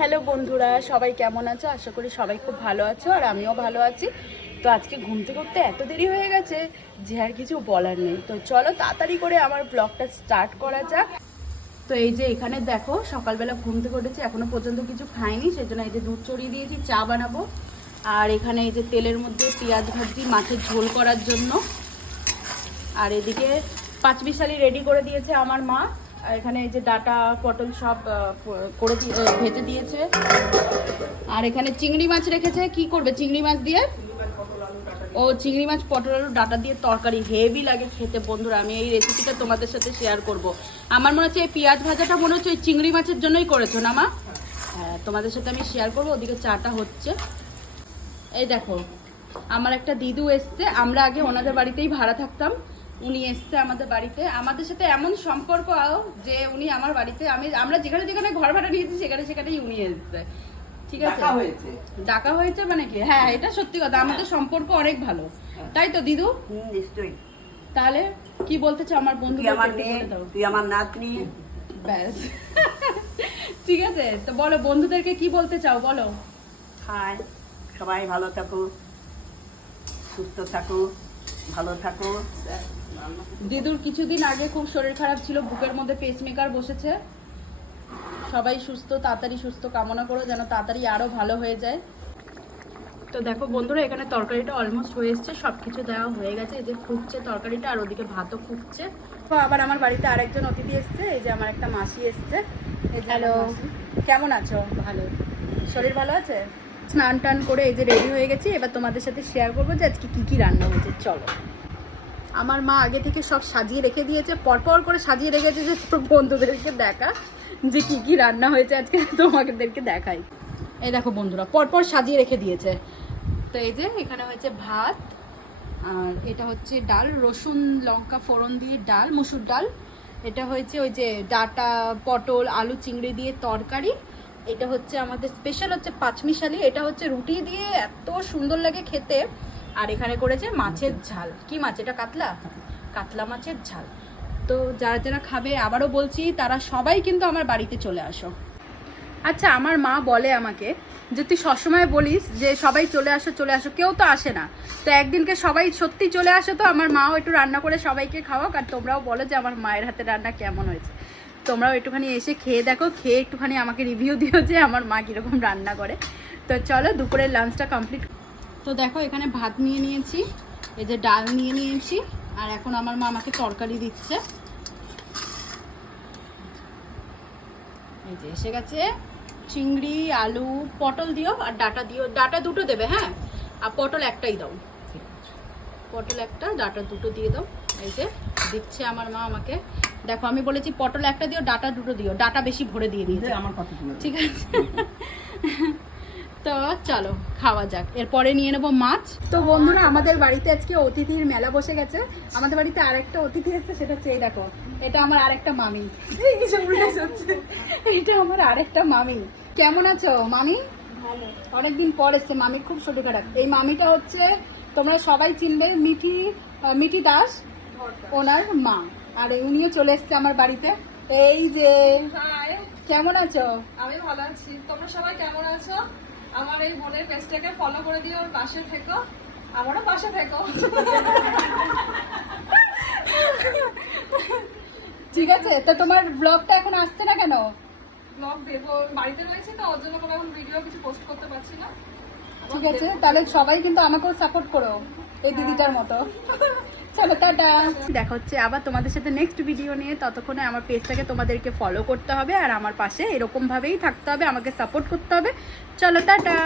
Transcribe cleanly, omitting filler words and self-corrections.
Hello বন্ধুরা, সবাই কেমন আছো? আশা করি সবাই খুব ভালো আছো আর আমিও ভালো আছি। তো আজকে ঘুমতে করতে এত দেরি হয়ে গেছে যে আর কিছু বলার নেই। তো চলো তাড়াতাড়ি করে আমার ব্লগটা স্টার্ট করা যাক। তো এই যে এখানে দেখো, সকালবেলা ঘুমতে করেছি, এখনো পর্যন্ত কিছু খাইনি, সেজন্য এই যে দুধ চড়িয়ে দিয়েছি, চা বানাবো। আর এখানে এই যে তেলের মধ্যে পেঁয়াজ ভাজি মাছের ঝোল করার জন্য। আর এদিকে পাঁচমিশালি রেডি করে দিয়েছে আমার মা। আর এখানে এই যে ডাটা পটল সব করে ভেজে দিয়েছে। আর এখানে চিংড়ি মাছ রেখেছে। কি করবে চিংড়ি মাছ দিয়ে? ও চিংড়ি মাছ পটল আলু ডাটা দিয়ে তরকারি, হেভি লাগে খেতে বন্ধুরা। আমি এই রেসিপিটা তোমাদের সাথে শেয়ার করব। আমার মনে হচ্ছে এই পেঁয়াজ ভাজাটা মনে হচ্ছে ওই চিংড়ি মাছের জন্যই করেছো না মা? হ্যাঁ, তোমাদের সাথে আমি শেয়ার করবো। ওদিকে চাটা হচ্ছে। এই দেখো, আমার একটা দিদু এসছে। আমরা আগে ওনাদের বাড়িতেই ভাড়া থাকতাম, উনি এসছে আমাদের বাড়িতে। আমাদের সাথে এমন সম্পর্ক যে উনি আমার বাড়িতে, আমরা যেখানে যেখানে ঘর ভাড়া নিয়েছি সেখানেই উনি এসছে। ঠিক আছে, ডাকা হয়েছে মানে কি? হ্যাঁ, এটা সত্যি কথা, আমাদের সম্পর্ক অনেক ভালো, তাই তো দিদু? নিশ্চয়ই। তাহলে কি বলতে চাও আমার বন্ধু? আমার মেয়ে, তুই আমার নাতনি। ব্যাস ঠিক আছে, তো বলো বন্ধুদেরকে কি বলতে চাও, বলো। হাই, সবাই ভালো থাকো, সুস্থ থাকো, ভালো থাকো। দিদুর কিছুদিন আগে খুব শরীর খারাপ ছিল, বুকের মধ্যে পেসমেকার বসেছে। সবাই তাড়াতাড়ি সুস্থ কামনা করো, যেন তাড়াতাড়ি আরো ভালো হয়ে যায়। তো দেখো বন্ধুরা, এখানে তরকারিটা অলমোস্ট হয়ে এসছে, সবকিছু দেওয়া হয়ে গেছে। এই যে ফুটছে তরকারিটা, আর ওদিকে ভাতও ফুটছে। তো আবার আমার বাড়িতে আরেকজন অতিথি এসছে, এই যে আমার একটা মাসি এসছে। হ্যালো, কেমন আছো? ভালো। শরীর ভালো আছে? স্নান টান করে এই যে রেডি হয়ে গেছি। এবার তোমাদের সাথে শেয়ার করবো যে আজকে কি কি রান্না হয়েছে। চলো। আমার মা আগে থেকে সব সাজিয়ে রেখে দিয়েছে, পরপর করে সাজিয়ে রেখেছে যে তোর বন্ধুদেরকে দেখা যে কি কি রান্না হয়েছে আজকে, তোমাদেরকে দেখাই। এই দেখো বন্ধুরা, পরপর সাজিয়ে রেখে দিয়েছে। তো এই যে এখানে হয়েছে ভাত, আর এটা হচ্ছে ডাল, রসুন লঙ্কা ফোড়ন দিয়ে ডাল, মুসুর ডাল। এটা হয়েছে ওই যে ডাটা পটল আলু চিংড়ি দিয়ে তরকারি। এটা হচ্ছে আমাদের স্পেশাল হচ্ছে পাঁচমিশালি, এটা হচ্ছে রুটি দিয়ে এত সুন্দর লাগে খেতে। আর এখানে করেছে মাছের ঝাল। কি মাছ এটা? কাতলা মাছের ঝাল। তো যারা যারা খাবে, আবারও বলছি, তারা সবাই কিন্তু আমার বাড়িতে চলে আসো। আচ্ছা, আমার মা বলে আমাকে যে তুই সবসময় বলিস যে সবাই চলে আসো, কেউ তো আসে না। তো একদিনকে সবাই সত্যি চলে আসো, তো আমার মাও একটু রান্না করে সবাইকে খাওয়াক। আর তোমরাও বলো যে আমার মায়ের হাতে রান্না কেমন হয়েছে। তোমরাও একটুখানি এসে খেয়ে দেখো, খেয়ে একটুখানি আমাকে রিভিউ দিও যে আমার মা কীরকম রান্না করে। তো চলো দুপুরের লাঞ্চটা কমপ্লিট। তো দেখো, এখানে ভাত নিয়ে নিয়েছি, এই যে ডাল নিয়ে নিয়েছি, আর এখন আমার মা আমাকে তরকারি দিচ্ছে। এই যে এসে গেছে চিংড়ি আলু পটল দিও, আর ডাটা দিও। ডাটা দুটো দেবে, হ্যাঁ, আর পটল একটাই দাও। পটল একটা, ডাটা দুটো দিয়ে দাও। এই যে দিচ্ছে আমার মা আমাকে। দেখো, আমি বলেছি পটল একটা দিও, ডাটা দুটো দিও, ডাটা বেশি ভরে দিয়ে দিয়েছে আমার কথা। ঠিক আছে তো চলো খাওয়া যাক। এরপরে নিয়ে নেবো মাছ। তো বন্ধুরা, আমাদের বাড়িতে আজকে অতিথির মেলা বসে গেছে। আমাদের বাড়িতে আরেকটা অতিথি এসেছে, সেটা হচ্ছে এই দেখো, এটা আমার আরেকটা মামি। এটা আমার আরেকটা মামি। কেমন আছো মামি? ভালো। অনেকদিন পর এসছে, মামির খুব শরীর খারাপ। এই মামিটা হচ্ছে, তোমরা সবাই চিনবে, মিঠি দাস, ওনার মা। আর উনিও চলে এসছে আমার বাড়িতে। এই যে, কেমন আছো? আমি ভালো আছি। তোমরা সবাই কেমন আছো? আমার এই বোনের পেজটাকে ফলো করে দিও, ওর পাশে থেকো, আমারও পাশে থেকো। ঠিক আছে, তো তোমার ব্লগটা এখন আসছে না কেন? ব্লগ দেবো, বাড়িতে রয়েছি তো, ওর জন্য কোনো এখন ভিডিও কিছু পোস্ট করতে পারছি না। ঠিক আছে, তাহলে সবাই কিন্তু আমাকেও সাপোর্ট করো এই দিদিটার মতো। চলো টাটা। দেখা হচ্ছে আবার তোমাদের সাথে নেক্সট ভিডিও নিয়ে। ততক্ষণে আমার পেজটাকে তোমাদেরকে ফলো করতে হবে, আর আমার পাশে এরকম ভাবেই থাকতে হবে, আমাকে সাপোর্ট করতে হবে। চলো টাটা।